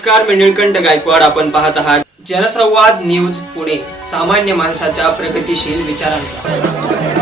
नमस्कार मी निळकंठ गायकवाड आपण पाहत आहात जनसंवाद न्यूज पुणे सामान्य माणसाच्या प्रगतिशील विचारांचा.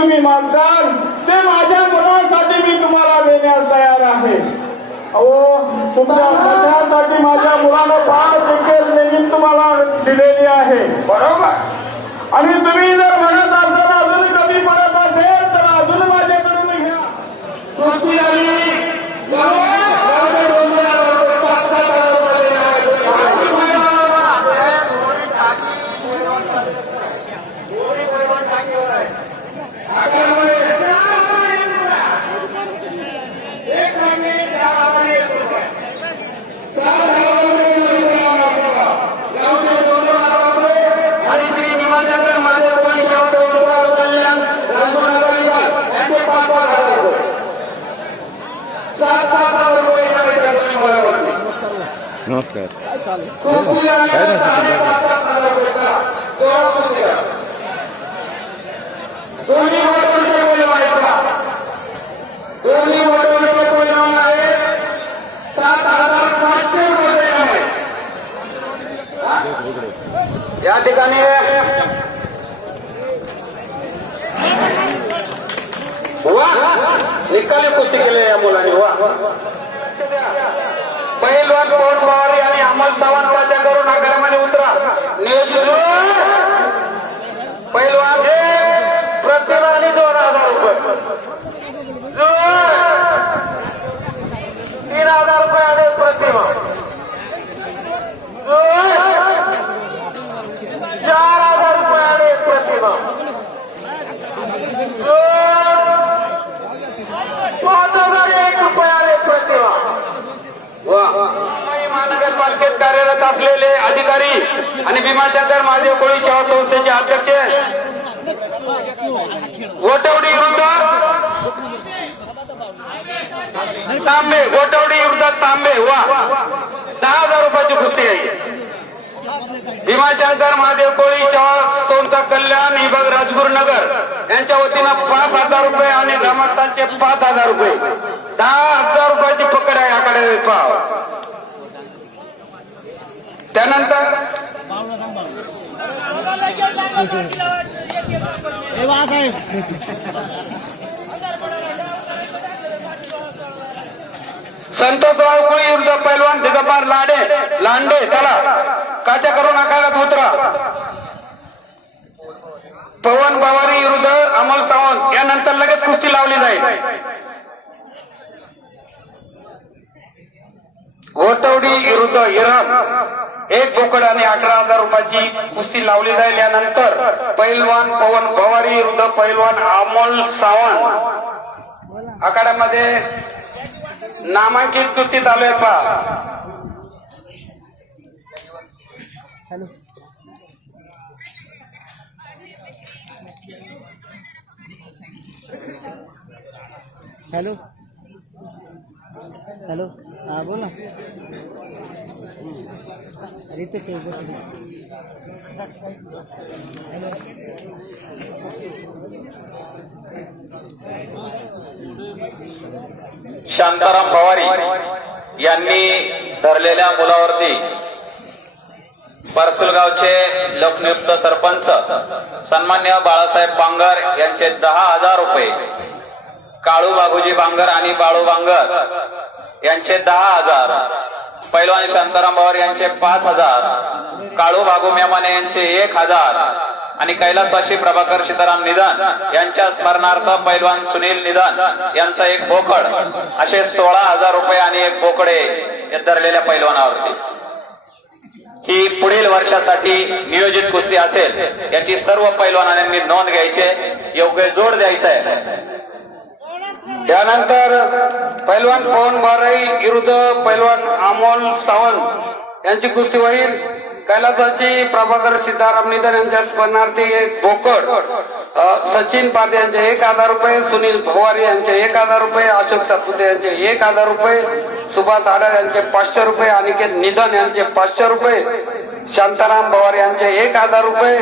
तुम्ही मागसाल ते माझ्या मुलासाठी मी तुम्हाला देण्यास तयार आहे. अहो तुमच्या माझ्या मुलानं फार नेहमी तुम्हाला दिलेली आहे? बरोबर. आणि तुम्ही जर म्हणत असाल अजून कमी पडत असेल तर अजून माझ्याकडून घ्या कृती आणि गावचे दोन हजार रुपये, पाच सात हजार रुपये देणार आहे. आणि श्री भीमाशंकर महादेव पण शेवट कल्याण राजूनगर विभाग यांचे पाच पाच हजार रुपये सात सात हजार रुपये येणार आहे त्या दोन्ही मुलावरती. नमस्कार कुस्ती आणि साडे पाच पाच हजार रुपये करा. दोन कुस्त्या. दोन्ही मोठमोठे पैलवान आहेत का? दोन्ही मोठमोठे पैलवान आहेत. सात हजार पाचशे रुपये पैलवान आहेत. या ठिकाणी वा! निकाली कुस्ती केली या मुलांनी वा! पहिलवान पवन पवार मोहम्मद अमोल सावंत माझ्याकडून आक्रमणे उतरा. नियोजन पहिलवान प्रतिभा आणि दोन हजार रुपये जोर. तीन हजार रुपये आले प्रतिभा जोर. चार हजार रुपये आले प्रतिभा जोर. पाच हजार एक रुपये आले प्रतिभा वा महानगरपालिकेत कार्यरत असलेले अधिकारी आणि भीमाशंकर महादेव कोळी सेवा संस्थेचे अध्यक्ष गोटवडी विरुद्ध तांबे गोटवडी विरुद्ध तांबे वा. दहा हजार रुपयाची कुस्ती आहे. भीमाशंकर महादेव कोळी सेवा संस्था कल्याण विभाग राजगुरुनगर यांच्या वतीनं पाच हजार रुपये आणि ग्रामस्थांचे पाच हजार रुपये. दहा हजार रुपयाची पकड आहे आकडे पाव त्यानंतर संतोषराव कुळी विरुद्ध पैलवान दिगंबर लाडे लांडे चला. काच्या करून आकारात उतरा पवन पवारी विरुद्ध अमोल सावंत यानंतर लगेच कुस्ती लावली जाईल. घोटवडी विरुद्ध इराण. एक बोकड आणि अठरा हजार रुपयाची कुस्ती लावली जाईल. यानंतर पैलवान पवन पवारी विरुद्ध पैलवान अमोल सावंत. आखाड्यामध्ये नामांकित कुस्ती चालू आहे पहा. हॅलो. हॅलो. हा बोला. अरे ते शांताराम पवारी यांनी धरलेल्या मुलावरती परसुलगावचे लोकनियुक्त सरपंच सन्मान्य बाळासाहेब बांगर यांचे दहा हजार रुपये काळू बाबूजी बांगर आणि बाळू बांगर यांचे दहा हजार. पैलवान शांताराम पवार यांचे पाच हजार. काळू बागू मेमाने यांचे एक हजार. आणि कैलासवाशी प्रभाकर सीताराम निधन यांच्या स्मरणार्थ पैलवान सुनील निधन यांचा एक बोकड. असे सोळा हजार रुपये आणि एक बोकडे धरलेल्या पैलवानावरती. ही पुढील वर्षासाठी नियोजित कुस्ती असेल याची सर्व पैलवानांनी नोंद घ्यायचे योग्य जोड द्यायचा आहे त्यानंतर पैलवान पवन बाराई विरुद्ध पैलवान अमोल सावंत यांची कुस्ती होईल कैलासाची प्रभाकर सीताराम निधन यांच्या स्मरणार्थी एक बोकड सचिन पाटे यांचे एक हजार रुपये सुनील भवारी यांचे एक हजार रुपये अशोक सातपुते यांचे एक हजार रुपये सुभाष आडार यांचे पाचशे रुपये अनिकेत निधन यांचे पाचशे रुपये शांताराम भवार यांचे एक हजार रुपये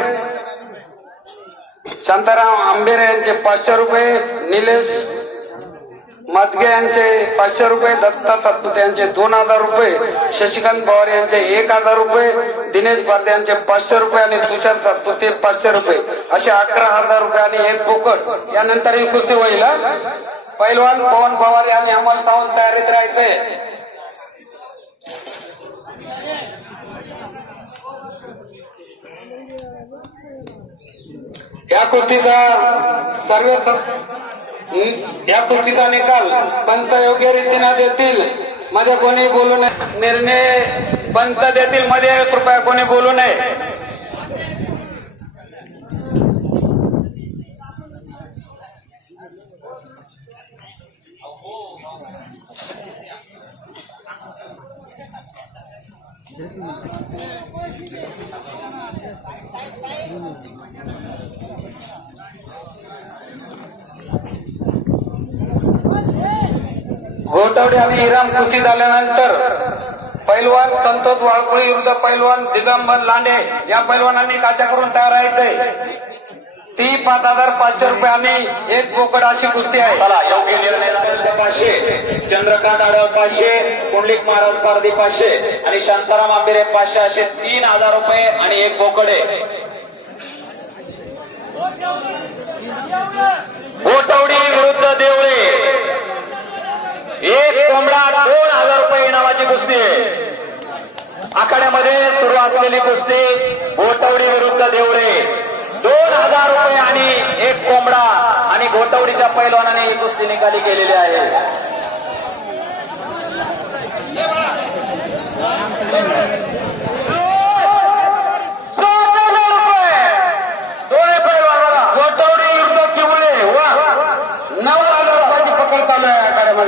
शांताराम आंबेरे यांचे पाचशे रुपये निलेश मातगे यांचे पाचशे रुपये दत्ता सातपुते यांचे दोन हजार रुपये शशिकांत पवार यांचे एक हजार रुपये दिनेश पाते यांचे पाचशे रुपये आणि तुषार सातपुते पाचशे रुपये. असे अकरा हजार रुपये आणि एक बोकड यानंतर ही कुस्ती होईल पैलवान पवन पवार यांनी अमल सावंत तयारीत राहायचंय या कुस्तीचा सर्व या कृतीचा निकाल पंच योग्य रीतीने देतील. मध्ये कोणी बोलू नये. निर्णय पंच देतील. मध्ये कृपया कोणी बोलू नये. घोटवडे आणि इराम कुस्ती झाल्यानंतर पैलवान संतोष वाळकुळी विरुद्ध पैलवान दिगंबर लांडे या पैलवानांनी काचा करून तयार आहे ती. पाच हजार पाचशे रुपये आणि एक बोकड अशी कुस्ती आहे. चला योग्य निर्णय पाचशे चंद्रकांत आढळ पाचशे कुंडलिक महाराज पारदी पाचशे आणि शांताराम आंबेरे पाचशे असे तीन हजार रुपये आणि एक बोकडे गोटवडी विरुद्ध देवळे. एक कोंबडा दोन हजार रुपये इनामाची कुस्ती आखाड्यामध्ये सुरू असलेली कुस्ती गोटवडी विरुद्ध देवळे दोन हजार रुपये आणि एक कोंबडा आणि गोटवडीच्या पैलवानाने ही कुस्ती निकाली केलेली आहे सात हजार रुपये. दोन्ही पैलवान बघा. घोटवडी विरुद्ध किवळे वा नऊ हजार रुपयाची पकड चालू आहे आखाड्यामध्ये बा सात हजार रुपये. आणि नऊ हजार वा वा वा कुस्ती झाली पंचांचा निर्णय